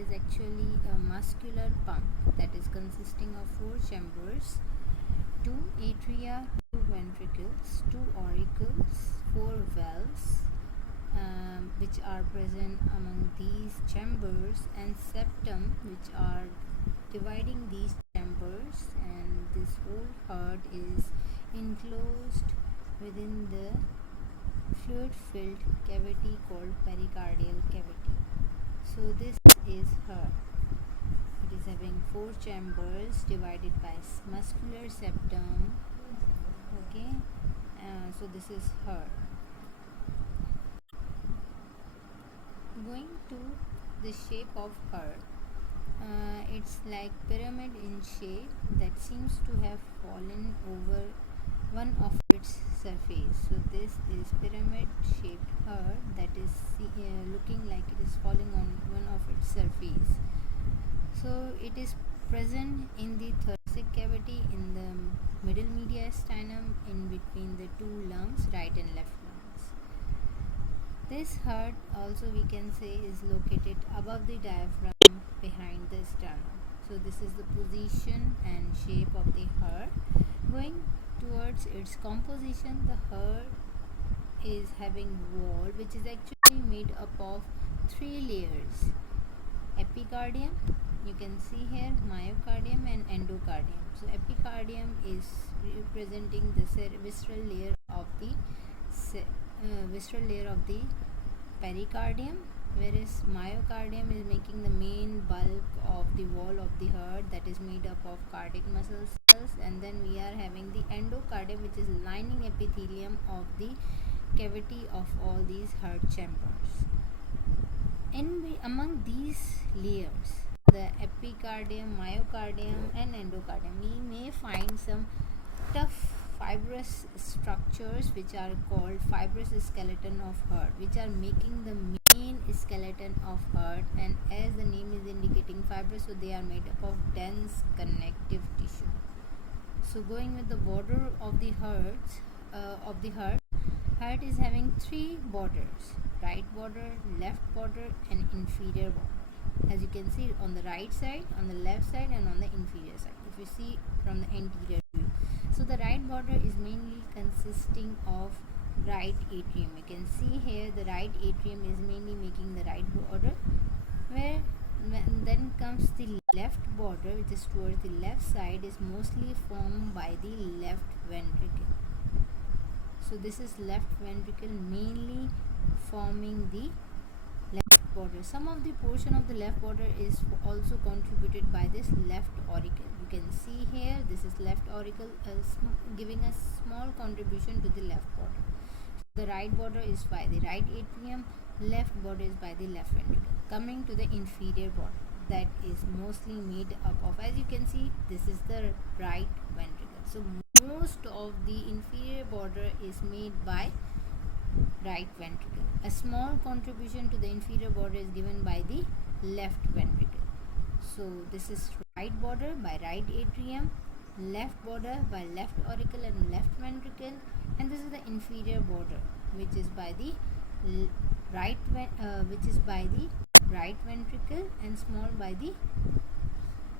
is actually a muscular pump that is consisting of 4 chambers, 2 atria, 2 ventricles, 2 auricles, 4 valves which are present among these chambers, and septum which are dividing these chambers, and this whole heart is enclosed within the fluid filled cavity called pericardial cavity. So this is heart. It is having 4 chambers divided by muscular septum. Okay, so this is heart. Going to the shape of heart, it's like pyramid in shape that seems to have fallen over one of its surface. So this is pyramid shaped heart that is looking like it is falling on one of its surface. So it is present in the thoracic cavity, in the middle mediastinum, in between the 2 lungs, right and left lungs. This heart also we can say is located above the diaphragm, behind the sternum. So this is the position and shape of the heart. Going towards its composition, the heart is having wall which is actually made up of 3 layers: epicardium, you can see here, myocardium and endocardium. So epicardium is representing the visceral layer of the pericardium, whereas myocardium is making the main bulk of the wall of the heart that is made up of cardiac muscle cells, and then we are having the endocardium which is lining epithelium of the cavity of all these heart chambers. Among these layers, the epicardium, myocardium and endocardium, we may find some tough fibrous structures which are called fibrous skeleton of heart, which are making the main skeleton of heart, and as the name is indicating fibrous, so they are made up of dense connective tissue. So going with the border of the heart is having 3 borders: right border, left border and inferior border. As you can see on the right side, on the left side and on the inferior side, if you see from the anterior view. So the right border is mainly consisting of right atrium. You can see here the right atrium is mainly making the right border, where then comes the left border, which is towards the left side, is mostly formed by the left ventricle. So this is left ventricle mainly forming the left border. Some of the portion of the left border is also contributed by this left auricle. You can see here, this is left auricle giving a small contribution to the left border. The right border is by the right atrium, left border is by the left ventricle. Coming to the inferior border, that is mostly made up of, as you can see, this is the right ventricle. So most of the inferior border is made by right ventricle. A small contribution to the inferior border is given by the left ventricle. So this is right border by right atrium, left border by left auricle and left ventricle, and this is the inferior border which is by the right ventricle and small by the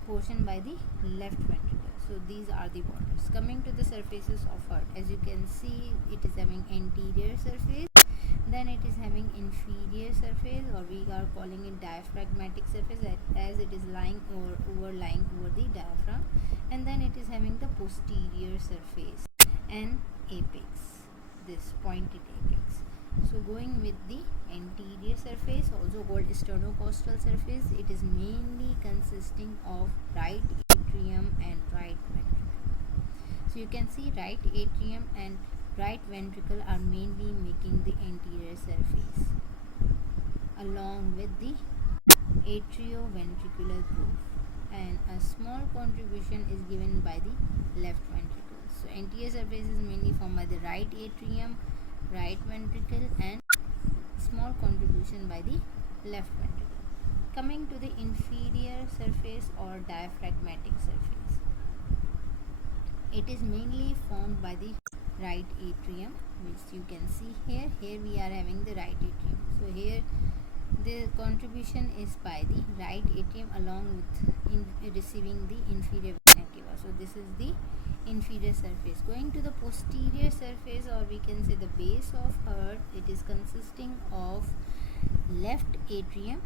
portion by the left ventricle. So these are the borders. Coming to the surfaces of heart, as you can see, it is having anterior surface, then it is having inferior surface, or we are calling it diaphragmatic surface, as it is lying or overlying over the diaphragm, and then it is having the posterior surface and apex, this pointed apex. So going with the anterior surface, also called sternocostal surface, it is mainly consisting of right atrium and right ventricle. So you can see right atrium and right ventricle are mainly making the anterior surface, along with the atrioventricular groove, and a small contribution is given by the left ventricle. So anterior surface is mainly formed by the right atrium, right ventricle, and small contribution by the left ventricle. Coming to the inferior surface or diaphragmatic surface, it is mainly formed by the right atrium, which you can see here. Here we are having the right atrium. So here The contribution is by the right atrium along with receiving the inferior vena cava. So this is the inferior surface. Going to the posterior surface, or we can say the base of heart, it is consisting of left atrium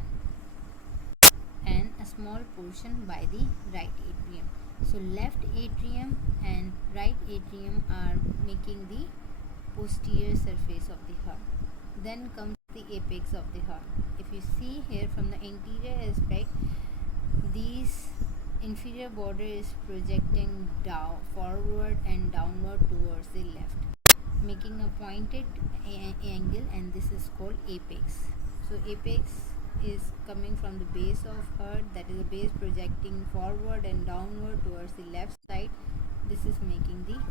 and a small portion by the right atrium. So left atrium and right atrium are making the posterior surface of the heart. Then comes the apex of the heart. If you see here from the anterior aspect, these inferior border is projecting down, forward and downward towards the left, making a pointed angle, and this is called apex. So apex is coming from the base of heart, that is the base projecting forward and downward towards the left side. This is making the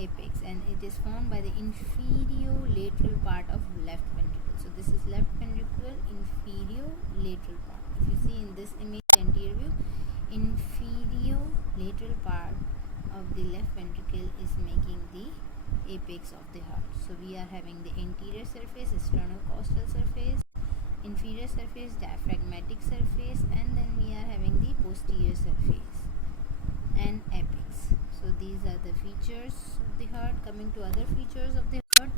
apex, and it is formed by the inferior lateral part of left ventricle. So this is left ventricle inferior lateral part. If you see in this image anterior view, inferior lateral part of the left ventricle is making the apex of the heart. So we are having the anterior surface, sternocostal surface, inferior surface, diaphragmatic surface, and then we are having the posterior surface and apex. So these are the features of the heart. Coming to other features of the heart,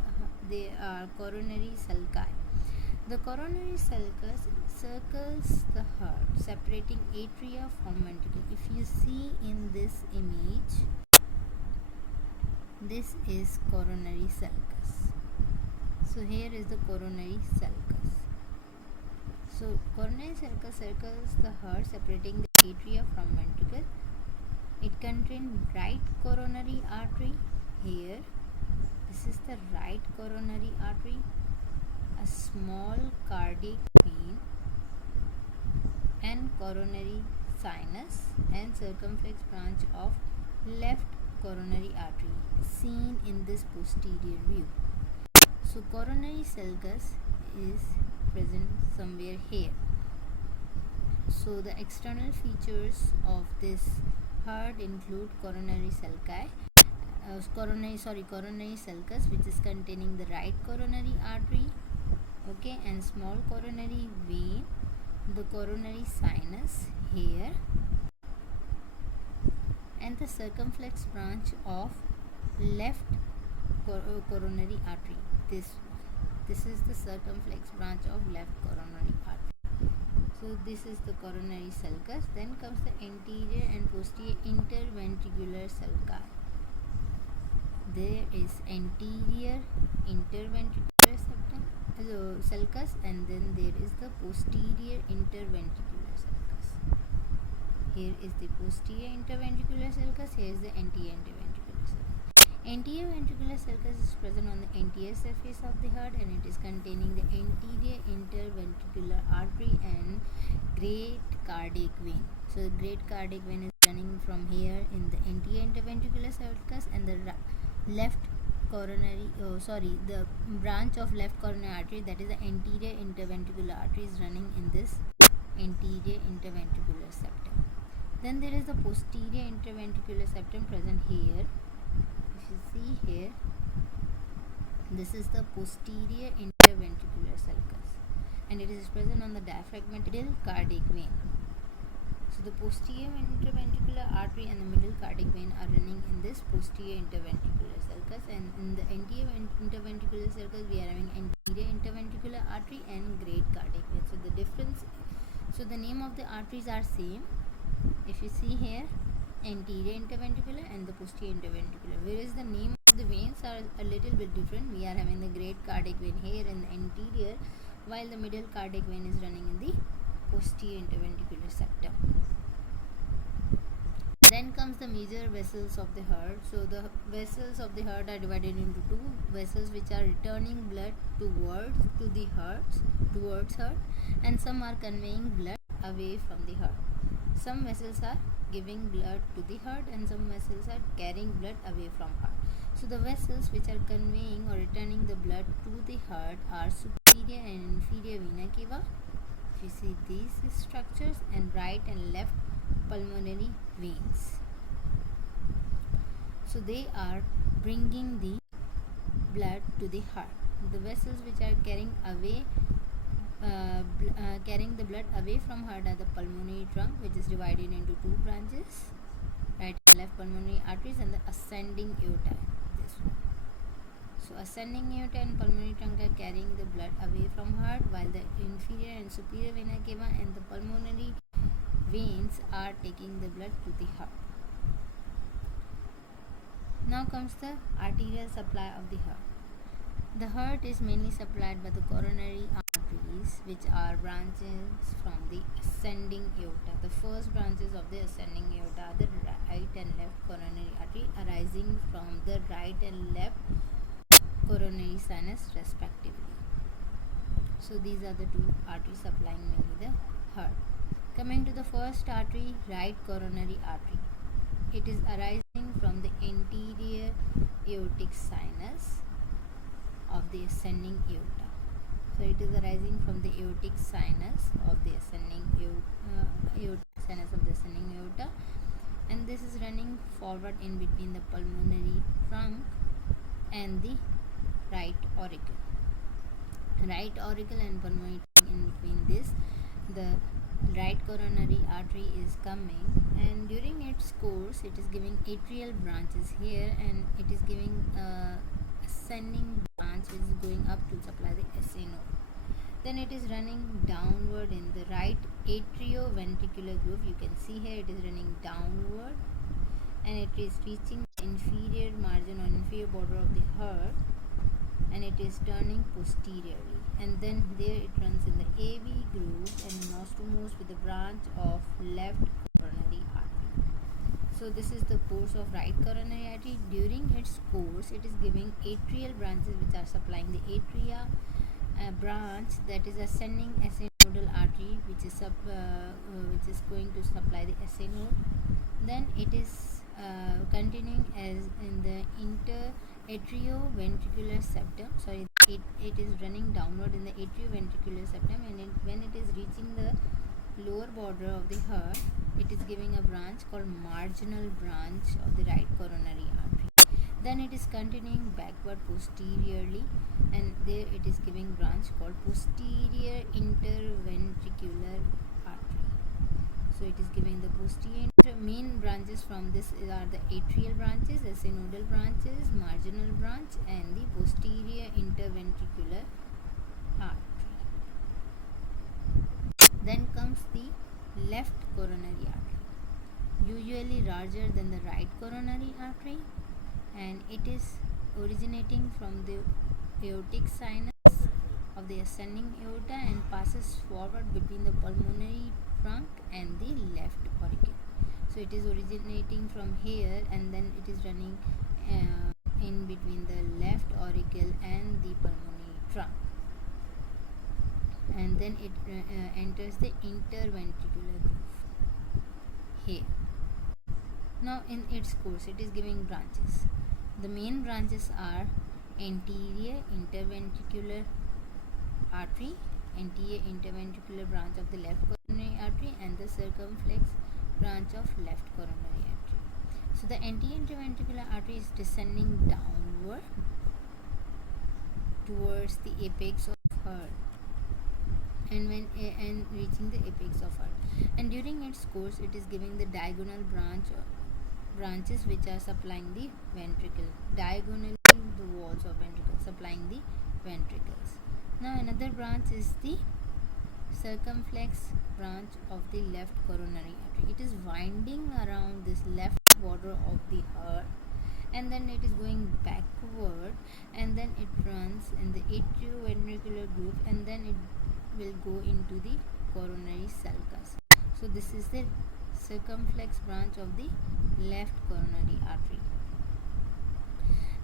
they are coronary sulci. The coronary sulcus circles the heart, separating atria from ventricle. If you see in this image, this is coronary sulcus. So here is the coronary sulcus. So coronary sulcus circles the heart, separating the atria from ventricle. It contains right coronary artery here. This is the right coronary artery, a small cardiac vein, and coronary sinus and circumflex branch of left coronary artery seen in this posterior view. So coronary sulcus is present somewhere here. So the external features of this heart include coronary sulci, coronary sulcus, which is containing the right coronary artery, okay, and small coronary vein, the coronary sinus here, and the circumflex branch of left coronary artery. This is the circumflex branch of left coronary artery. So this is the coronary sulcus. Then comes the anterior and posterior interventricular sulci. There is anterior interventricular sulcus, and then there is the posterior interventricular sulcus. Here is the posterior interventricular sulcus. Here is the anterior interventricular sulcus. Anterior ventricular sulcus is present on the anterior surface of the heart, and it is containing the anterior interventricular artery and great cardiac vein. So the great cardiac vein is running from here in the anterior interventricular sulcus, and the the branch of left coronary artery, that is the anterior interventricular artery, is running in this anterior interventricular septum. Then there is the posterior interventricular septum present here. If you see here, this is the posterior interventricular sulcus, and it is present on the diaphragmatic middle cardiac vein. So the posterior interventricular artery and the middle cardiac vein are running in this posterior interventricular sulcus, and in the anterior interventricular sulcus we are having anterior interventricular artery and great cardiac vein. So the difference, so the name of the arteries are same. If you see here, anterior interventricular and the posterior interventricular, whereas the name of the veins are a little bit different. We are having the great cardiac vein here in the anterior, while the middle cardiac vein is running in the posterior interventricular septum. Then comes the major vessels of the heart. So the vessels of the heart are divided into two vessels, which are returning blood towards heart, and some are conveying blood away from the heart. Some vessels are giving blood to the heart, and some vessels are carrying blood away from heart. So the vessels which are conveying or returning the blood to the heart are superior and inferior vena cava. If you see these structures, and right and left pulmonary veins. So they are bringing the blood to the heart. The vessels which are carrying away carrying the blood away from heart are the pulmonary trunk, which is divided into two branches, right and left pulmonary arteries, and the ascending aorta, this one. So ascending aorta and pulmonary trunk are carrying the blood away from heart, while the inferior and superior vena cava and the pulmonary veins are taking the blood to the heart. Now comes the arterial supply of the heart. The heart is mainly supplied by the coronary arteries, which are branches from the ascending aorta. The first branches of the ascending aorta are the right and left coronary artery, arising from the right and left coronary sinus respectively. So these are the two arteries supplying mainly the heart. Coming to the first artery, right coronary artery. It is arising from the anterior aortic sinus of the ascending aorta. So it is arising from the aortic sinus of the ascending aorta, and this is running forward in between the pulmonary trunk and the right auricle. Right auricle and pulmonary trunk, in between this, the right coronary artery is coming, and during its course it is giving atrial branches here, and it is giving ascending branch which is going up to supply the SA node. Then it is running downward in the right atrioventricular groove. You can see here it is running downward, and it is reaching the inferior margin or inferior border of the heart, and it is turning posteriorly, and then there it runs in the AV groove and anastomose with the branch of left coronary artery. So this is the course of right coronary artery. During its course it is giving atrial branches which are supplying the atria branch, that is ascending SA nodal artery, which is going to supply the SA node. Then it is continuing as in the atrioventricular septum. Sorry, it is running downward in the atrioventricular septum, and when it is reaching the lower border of the heart, it is giving a branch called marginal branch of the right coronary artery. Then it is continuing backward posteriorly, and there it is giving branch called posterior interventricular artery. So it is giving the posterior. Main branches from this are the atrial branches, SA nodal branches, marginal branch, and the posterior interventricular artery. Then comes the left coronary artery, usually larger than the right coronary artery, and it is originating from the aortic sinus of the ascending aorta and passes forward between the pulmonary trunk and the left auricle. So it is originating from here, and then it is running in between the left auricle and the pulmonary trunk, and then it enters the interventricular groove here. Now in its course it is giving branches. The main branches are anterior interventricular artery, anterior interventricular branch of the left coronary artery, and the circumflex branch of left coronary artery. So the anterior interventricular artery is descending downward towards the apex of heart, and reaching the apex of heart, and during its course it is giving the diagonal branches which are supplying the ventricle, diagonally the walls of ventricle, supplying the ventricles. Now another branch is the circumflex branch of the left coronary artery. It is winding around this left border of the heart, and then it is going backward, and then it runs in the atrioventricular groove, and then it will go into the coronary sulcus. So this is the circumflex branch of the left coronary artery.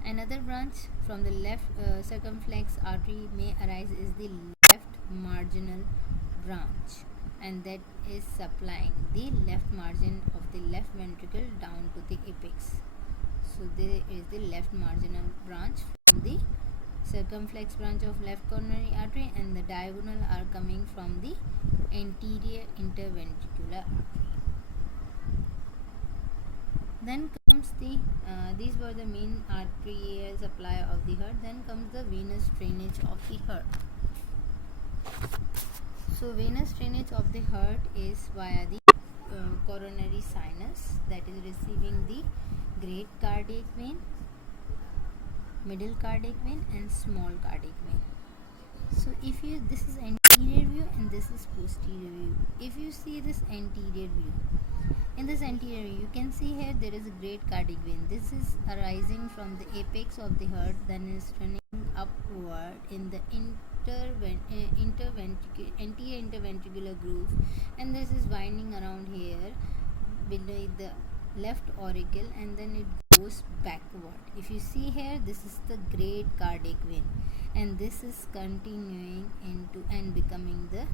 Another branch from the left circumflex artery may arise is the left marginal branch, and that is supplying the left margin of the left ventricle down to the apex. So there is the left marginal branch from the circumflex branch of left coronary artery, and the diagonal are coming from the anterior interventricular artery. Then comes the these were the main arterial supply of the heart. Then comes the venous drainage of the heart. So venous drainage of the heart is via the coronary sinus, that is receiving the great cardiac vein, middle cardiac vein and small cardiac vein. So if you, this is anterior view and this is posterior view. If you see this anterior view, in this anterior view you can see here there is a great cardiac vein. This is arising from the apex of the heart, then is running upward in the anterior interventricular groove, and this is winding around here below the left auricle, and then it goes backward. If you see here, this is the great cardiac vein, and this is continuing into and becoming the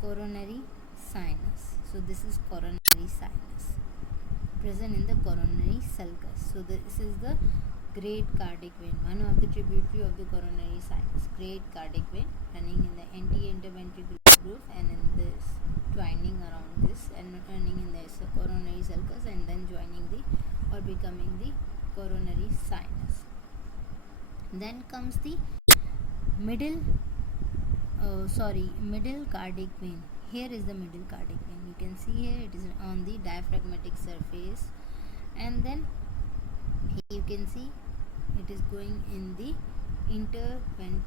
coronary sinus. So this is coronary sinus present in the coronary sulcus. So this is the great cardiac vein, one of the tributary of the coronary sinus, great cardiac vein running in the anterior interventricular groove and in this winding around this and running in this coronary sulcus and then joining the or becoming the coronary sinus. Then comes the middle cardiac vein. Here is the middle cardiac vein. You can see here it is on the diaphragmatic surface, and then you can see it is going in the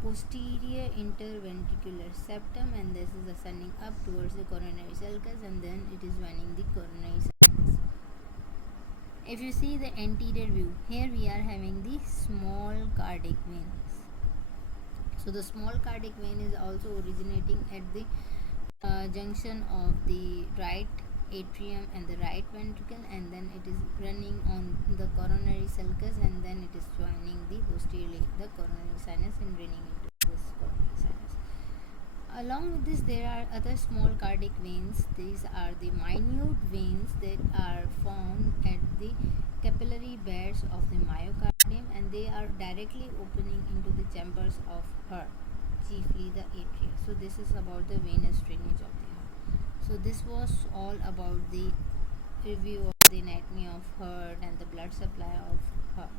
posterior interventricular septum, and this is ascending up towards the coronary sulcus, and then it is joining the coronary sinus. If you see the anterior view, here we are having the small cardiac veins. So the small cardiac vein is also originating at the junction of the right atrium and the right ventricle, and then it is running on the coronary sulcus, and then it is joining the posteriorly the coronary sinus and draining into this coronary sinus. Along with this, there are other small cardiac veins. These are the minute veins that are formed at the capillary beds of the myocardium, and they are directly opening into the chambers of heart, chiefly the atria. So this is about the venous drainage of the heart. So this was all about the review of the anatomy of heart and the blood supply of heart.